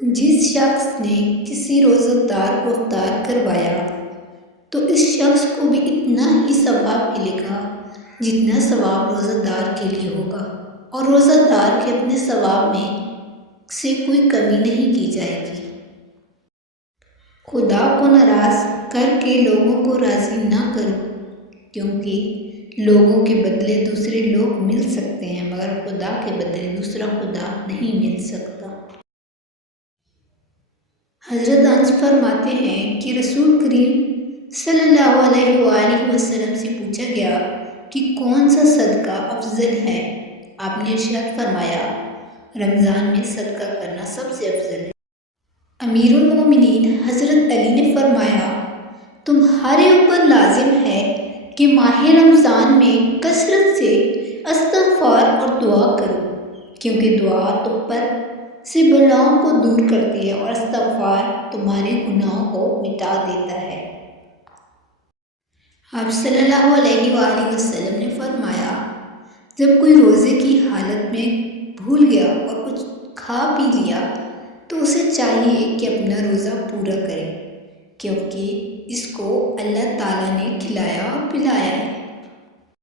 جس شخص نے کسی روزہ دار کو افطار کروایا تو اس شخص کو بھی اتنا ہی ثواب ملے گا جتنا ثواب روزہ دار کے لیے ہوگا، اور روزہ دار کے اپنے ثواب میں سے کوئی کمی نہیں کی جائے گی۔ خدا کو ناراض کر کے لوگوں کو راضی نہ کرو، کیونکہ لوگوں کے بدلے دوسرے لوگ مل سکتے ہیں مگر خدا کے بدلے دوسرا خدا نہیں مل سکتا۔ حضرت انس فرماتے ہیں کہ رسول کریم صلی اللہ علیہ وآلہ وسلم سے پوچھا گیا کہ کون سا صدقہ افضل ہے؟ آپ نے ارشاد فرمایا، رمضان میں صدقہ کرنا سب سے افضل ہے۔ امیر المومنین حضرت علی نے فرمایا، تمہارے اوپر لازم ہے کہ ماہ رمضان میں کثرت سے استغفار اور دعا کرو، کیونکہ دعا تم پر سے بلاؤں کو دور کرتی ہے اور استغفار تمہارے گناہوں کو مٹا دیتا ہے۔ آپ صلی اللہ علیہ وآلہ وسلم نے فرمایا، جب کوئی روزے کی حالت میں بھول گیا اور کچھ کھا پی لیا تو اسے چاہیے کہ اپنا روزہ پورا کرے، کیونکہ اس کو اللہ تعالیٰ نے کھلایا اور پلایا ہے۔